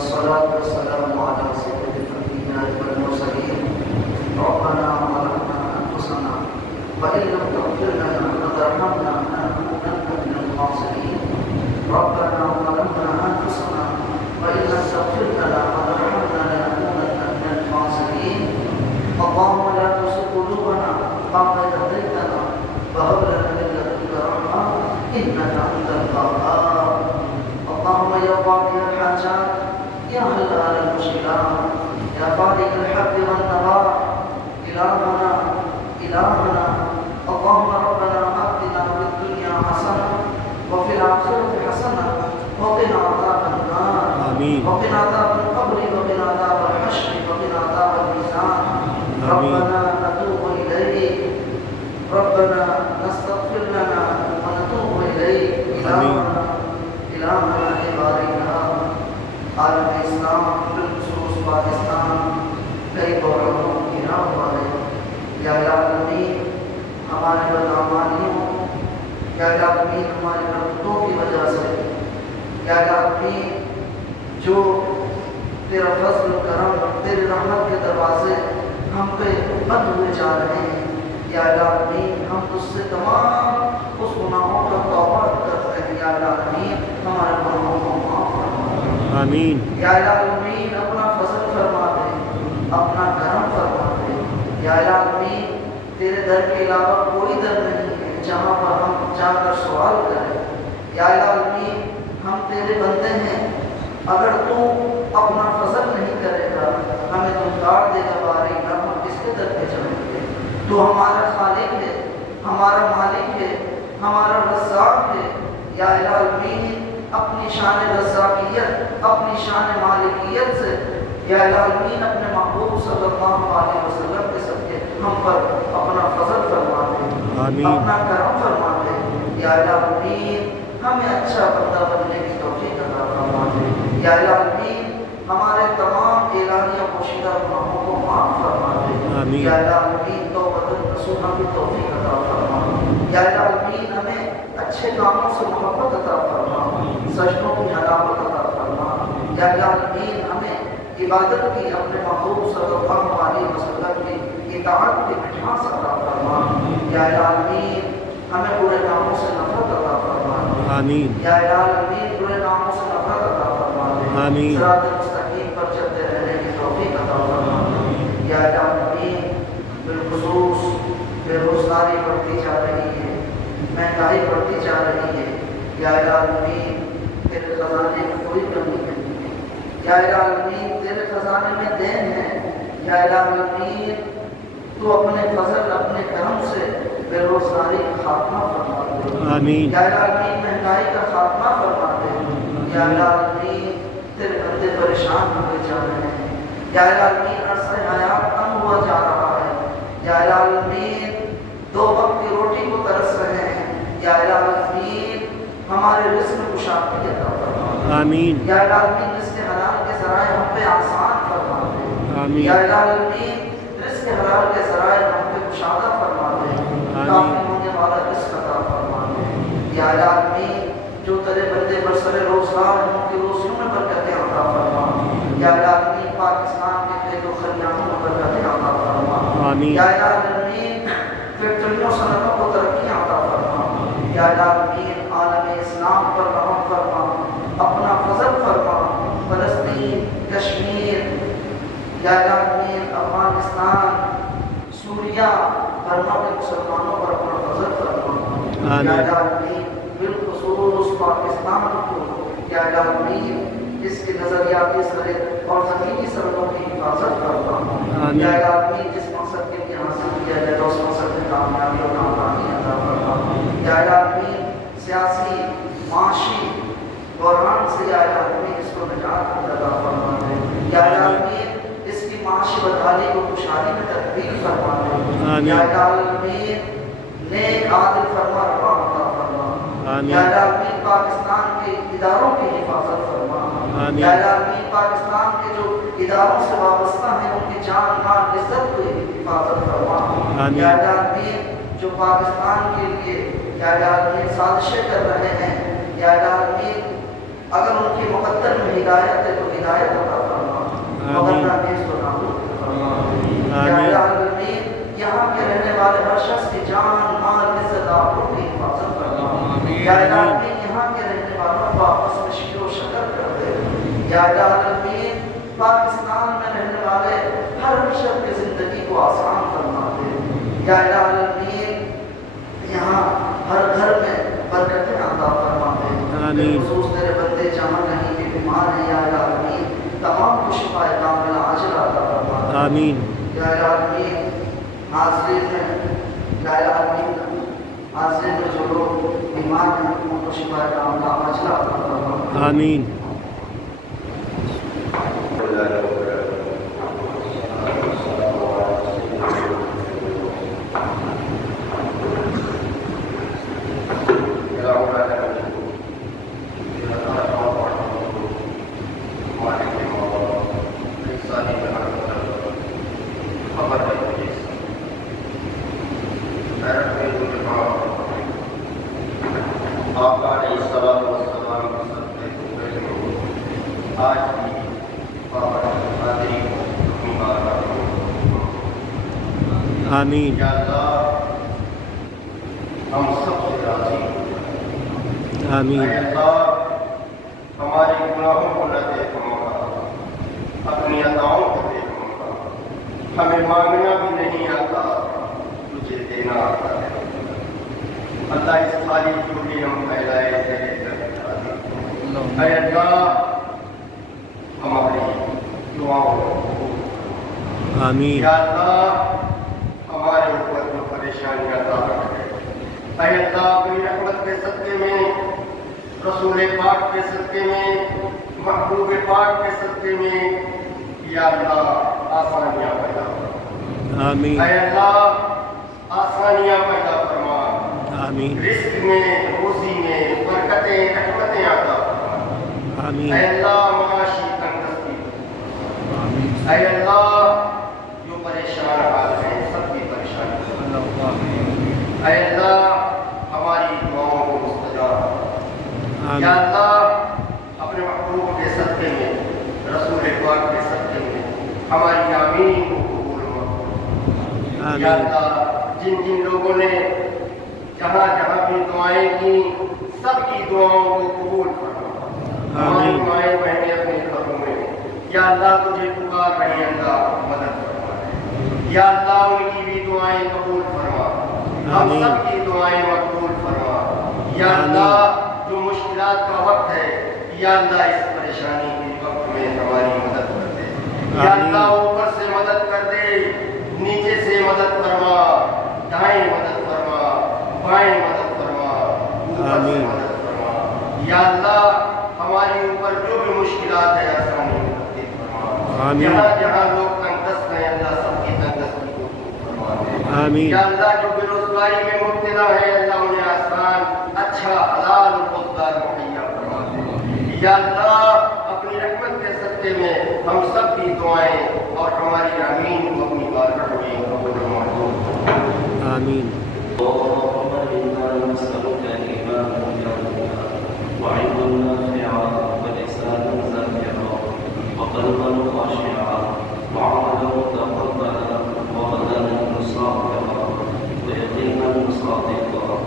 والصلاة والسلام على سيد الأنبياء والمرسلين. ربنا ظلمنا أنفسنا وإن لم تغفر لنا وترحمنا لنكونن من الخاسرين. ربنا ظلمنا أنفسنا وإن لم تغفر لنا وترحمنا لنكونن من الخاسرين. اللهم لا تزغ قلوبنا بعد إذ هديتنا وهب لنا من لدنك رحمة إنك أنت الوهاب. اللهم يا قاضي الحاجات يا حلال المشكلات يا فالق الحب والنوار إلهنا اللهم ربنا آتنا في الدنيا حسنة وفي الآخرة حسنة وقنا عذاب النار. آمين. وقنا عذاب القبر وقنا عذاب الحشر وقنا عذاب الميزان. ربنا نتوب إليك ربنا نستغفر لنا ونتوب إليك إلهنا عبادنا عالم اسلام بالخصوص پاکستان کئی گورنروں کی راہ والے یا العالمین ہمارے بدعمالیوں یا العالمین ہمارے برکتوں کی وجہ سے یا العالمین جو تیرا فضل و کرم تیرے رحمت کے دروازے ہم پہ بند ہوئے جا رہے ہیں یا العالمین ہم اس سے تمام اس گناہوں کا توبہ کرتے ہیں یا العالمین ہمارے گناہوں کو معاف فرما آمین. یا العالمین اپنا فضل فرما دے اپنا کرم فرما دے یا العالمین تیرے در کے علاوہ کوئی در نہیں ہے جہاں پر ہم جا کر سوال کریں یا العالمین ہم تیرے بندے ہیں اگر تو اپنا فضل نہیں کرے گا ہمیں تو کاٹ دے گا باری ہم کس کے در پہ جائیں گے. تو ہمارا خالق ہے ہمارا مالک ہے ہمارا رزاق ہے یا العالمین اپنی شان رزاقیت اپنی شان مالکیت سے یا العالمین اپنے محبوب صلی اللہ علیہ وسلم کے صدقے ہم پر اپنا فضل فرما دے اپنا کرم فرما دے یا العالمین ہمیں اچھا بندہ بننے کی توفیق عطا فرما دے یا العالمین ہمارے تمام اعلانیہ پوشیدہ گناہوں کو معاف فرما دے یا العالمین توبۃ نصوح کی توفیق عطا فرما یا العالمین ہمیں اچھے کاموں سے محبت عطا فرما سجدوں کی حلاوت عطا فرما یا العالمین ہمیں عبادت کی اپنے محبوب صلی اللہ علیہ وسلم کی اطاعت کی مٹھاس عطا فرما یا العالمین ہمیں برے کاموں سے نفرت عطا فرما آمین. یا العالمین برے کاموں سے نفرت عطا فرما آمین. صراط مستقیم پر چلتے رہنے کی توفیق عطا فرما یا العالمین بالخصوص بے روزگاری بڑھتی جا رہی ہے مہنگائی بڑھتی جا رہی ہے یا العالمین تیرے خزانے میں کوئی کمی نہیں ہے یا العالمین تیرے خزانے میں دین ہے یا العالمین تو اپنے فضل اپنے کرم سے بے روزگاری کا خاتمہ فرما دے آمین. یا العالمین مہنگائی کا خاتمہ فرما دے یا العالمین تیرے بندے پریشان ہوئے جا رہے ہیں یا العالمین عرصہ حیات کم ہوا جا رہا ہے یا العالمین دو وقت کی روٹی کو ترس رہے ہیں یا العالمین ہمارے رزق میں کشادگی عطا فرما آمین. یا العالمین رزق حلال کے ذرائع ہم پہ آسان فرما دے آمین. یا العالمین رزق حلال کے ذرائع ہم پہ کشادہ فرما دے کافی ہونے والا رزق عطا فرما دے یا العالمین جو تیرے بندے برسر روزگار ہیں ان کی روزیوں میں برکتیں عطا فرما یا العالمین پاکستان کے کھیت و خلیانوں میں برکتیں عطا فرما آمین. یا العالمین فیکٹریوں صنعتوں کو ترقیاں عطا فرما یا العالمین عالم اسلام پر رحم فرما اپنا فضل فرما فلسطین کشمیر یا العالمین افغانستان سوریہ برما کے مسلمانوں پر اپنا فضل فرما یا العالمین بالخصوص پاکستان کو یا العالمین جس کی نظریاتی سرحد اور زمینی سرحدوں کی حفاظت فرما یا العالمین جس مقصد کے لیے حاصل کیا جائے اس مقصد میں کامیابی اور کامیابی عطا فرما یا العالمین سیاسی معاشی بحران سے یا العالمین اس کو نجات عطا فرما دے یا العالمین اس کی معاشی بدحالی کو خوشحالی میں تبدیل فرما دے یا العالمین نیک عادل فرما روا عطا فرما یا العالمین پاکستان کے اداروں کی حفاظت فرما یا العالمین پاکستان کے جو اداروں سے وابستہ ہیں ان کی جان مال عزت کو حفاظت فرما یا العالمین جو پاکستان کے لیے یا العالمین سازشیں کر رہے ہیں یا العالمین اگر ان کی مقدر میں ہدایت ہے تو ہدایت عطا فرما، وغیرہ نیز تو نابود فرما۔ یا العالمین یہاں کے رہنے والے ہر شخص کی جان مال عزت آبرو کی حفاظت فرما۔ یا العالمین یہاں کے رہنے والوں کو آپس میں شکر و شکر کر دے۔ یا العالمین پاکستان میں رہنے والے ہر شخص کی زندگی کو آسان فرما دے۔ یا العالمین یہاں ہر گھر میں برکتیں عطا فرما دے۔ خصوص تیرے بندے جہاں کہیں بھی بیمار ہیں یا العالمین تمام کو شفا کاملہ عاجلہ عطا فرما دے۔ آمین۔ یا العالمین حاضرین میں جو لوگ بیمار ہیں ان کو شفا کاملہ عاجلہ عطا فرما دے۔ آمین۔ آمین۔ یا اللہ ہم سب سے راضی ہیں۔ آمین۔ اے اللہ ہمارے گناہوں کو نہ دیکھ مولا، اپنی عطاؤں کو دیکھ مولا، ہمیں مانگنا بھی نہیں آتا، تجھے دینا آتا ہے۔ اللہ اس خالی جھولی ہم پھیلائے تیرے در۔ اے اللہ ہماری دعاؤں کو آمین۔ یا اللہ ہمارے اوپر جو پریشانیاں دار ہے، اے اللہ اپنی رحمت کے صدقے میں، رسول پاک کے صدقے میں، محبوب پاک کے صدقے میں یا اللہ آسانیاں پیدا فرما۔ آمین۔ اے اللہ آسانیاں پیدا فرما، آمین۔ رزق میں، روزی میں برکتیں رحمتیں عطا فرما۔ آمین۔ اے اللہ معاشی تندرستی، آمین۔ اے اللہ جو پریشان حال ہیں سب کی پریشانی، اے اللہ ہماری دعاؤں کو مستجاب۔ یا اللہ اپنے محبوب کے صدقے میں، رسول پاک کے صدقے میں ہماری آمین کو قبول فرما۔ یا اللہ جن جن لوگوں نے جہاں جہاں بھی دعائیں کی سب کی دعاؤں کو قبول فرما۔ ہماری مائیں بہنیں اپنے گھروں میں یا اللہ تجھے پکار رہی، اللہ مدد فرما۔ یا اللہ ان کی بھی دعائیں قبول فرما، ہم سب کی دعائیں مقبول فرما۔ یا اللہ جو مشکلات کا وقت ہے یا اللہ اس پریشانی کے وقت میں ہماری مدد کر دے۔ یا اللہ اوپر سے مدد کر دے، نیچے سے مدد فرما، دائیں مدد فرما، بائیں مدد فرما، اوپر سے مدد فرما۔ یا اللہ ہماری اوپر جو بھی مشکلات ہے آسانی تبدیل فرما۔ جہاں جہاں لوگ تنگدست ہیں اللہ سب کی تنگدستی کو دور فرما دے۔ آمین۔ یا اللہ جو بے روزگاری میں مبتلا ہے اللہ انہیں آسان اچھا حلال روزگار مہیا فرما دے۔ یا اللہ اپنی رحمت کے صدقے میں ہم سب کی دعائیں اور ہماری آمین کو اپنی بارگاہ میں قبول فرما۔ آمین۔ وعلما نافعا ولسانا ذاكرا وقلبا خاشعا وعملا متقبلا وبدنا صابرا ويقينا صادقا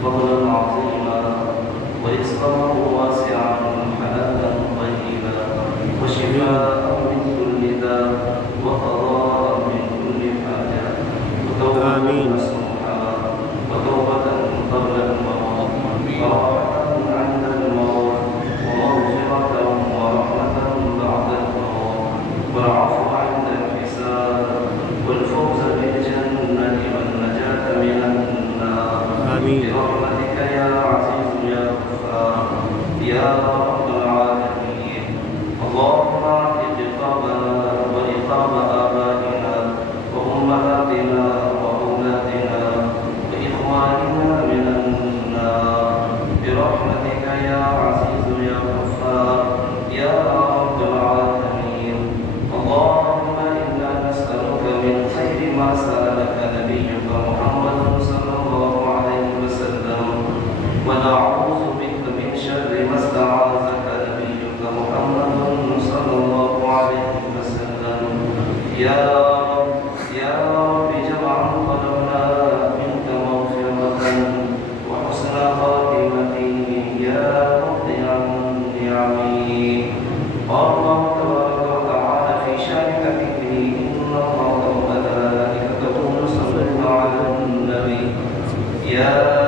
فضلا عظيما ورزقا واسعا حلالا طيبا وشفاء من كل داء وقضاء من كل حاجه وتوبه نصوحا وتوبه قبل الموت وراحه عند الموت ومغفرة ورحمة بعد الموت والعفو عند الحساب والفوز بالجنة والنجاة من النار برحمتك يا عزيز يا غفار يا رب العالمين. اللهم يا رب جمعا طلبنا منك مغفرة وحسن خاتمة يا مطيع النعم. قال الله تبارك وتعالى في شأن حبيبه إن الله وملائكته يصلون على النبي يا